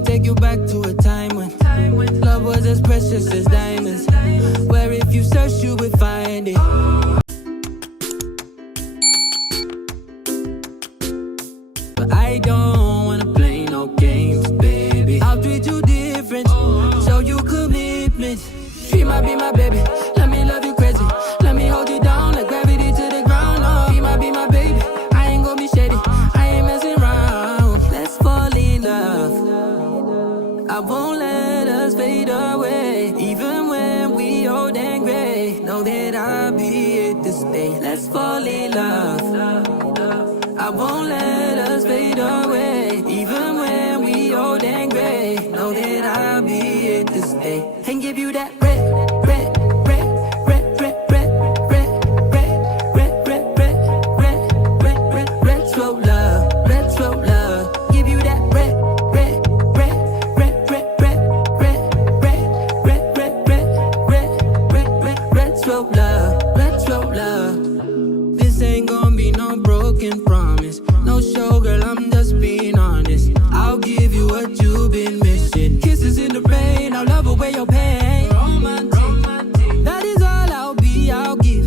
me take you back to a time when love was as precious as diamonds, where if you search you would find it. But I don't wanna play no games, baby. I'll treat you different, show you commitment. She might be my baby, let me love you crazy. Let me hold you down like gravity to the ground. Oh, be my baby, I ain't gonna be shady, I ain't messing around. Let's fall in love, I won't let us fade away. Even when we old and gray, know that I'll be here to stay. Let's fall in love, I won't let us fade away. Even when we old and gray, know that I'll be here to stay. And give you that red, red, red, red, red, red, red, red, red, red, red, red, red, red, retro love, retro love. Give you that red, red, red, red, red, red, red, red, red, red, red, red, red, red, retro love, retro love. This ain't gonna be no broken promise, no show, girl, I'm just being honest. I'll give you what you've been missing. Kisses in the rain, I'll love away your pain. Romantic, that is all I'll be, I'll give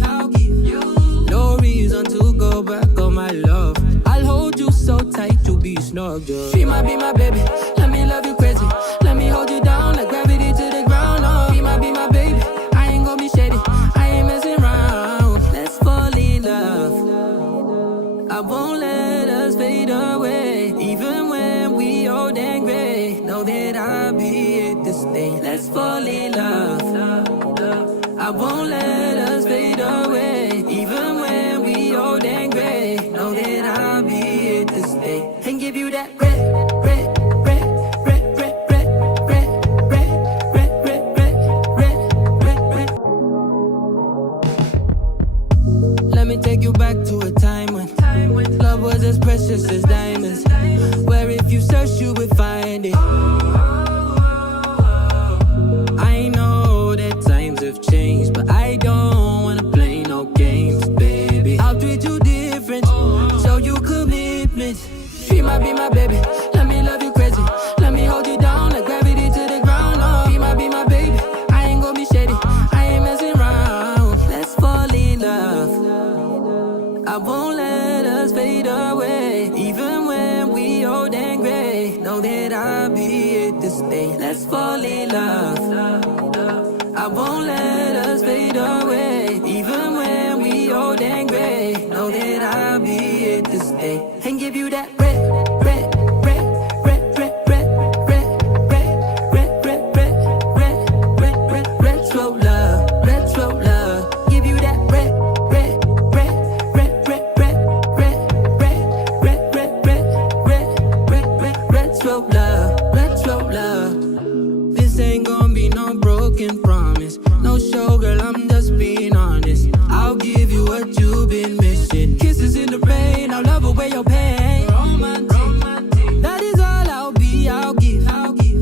you. No reason to go back on my love. I'll hold you so tight, you'll be snug, just. She might be my baby, let me love you crazy. Let me hold you down like gravity to the ground. Oh, be my baby, I ain't gonna be shady, I ain't messing around. Let's fall in love, I won't let us fade away. Even when we old and gray, know that I'll be here to stay. Let's fall in love, I won't let us fade away. Even when we old and gray, know that I'll be here to stay. And give you that red, red, red, red, red, red, red, red, red, red, red, red, red. Let me take you back to a time when love was as precious as diamonds, where if you search you would find it. I know that times have changed, but I don't wanna play no games, baby. I'll treat you different, show you commitment. She might be my baby, let me love you crazy. Let me hold you down like gravity to the ground. Oh, be my baby, I ain't gonna be shady, I ain't messing around. Let's fall in love, I won't let us fade away. Even when we old and gray, know that I'll be here to stay. Let's fall in love, I won't let us fade away. Even when we old and gray, know that I'll be here to stay. And give you that red, red, red, red, red, red, red, red, red, red, red, red, red, red, retro love, retro love. Give you that red, red, red, red, red, red, red, red, red, red, red, red, red, red, retro love, retro love. This ain't gonna be no broken promise, no show, girl, I'm just being honest. I'll give you what you've been missing. Kisses in the rain, I'll love away your pain. Romantic, that is all I'll be, I'll give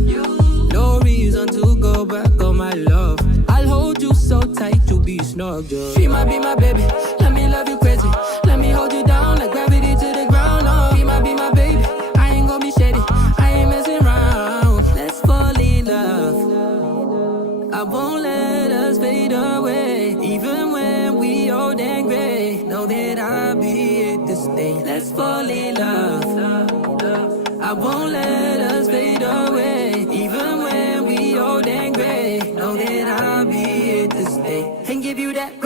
you. No reason to go back on my love. I'll hold you so tight, you'll be snug, just. She might be my baby, let me love you crazy. Let me hold you down like gravity to the ground. Oh, be my baby, I ain't gonna be shady, I ain't messing around. Let's fall in love, I won't let us fade away. Even when we old and gray, know that I'll be here to stay. Let's fall in love, I won't let us fade away. Even when we old and gray, know that I'll be here to stay. And give you that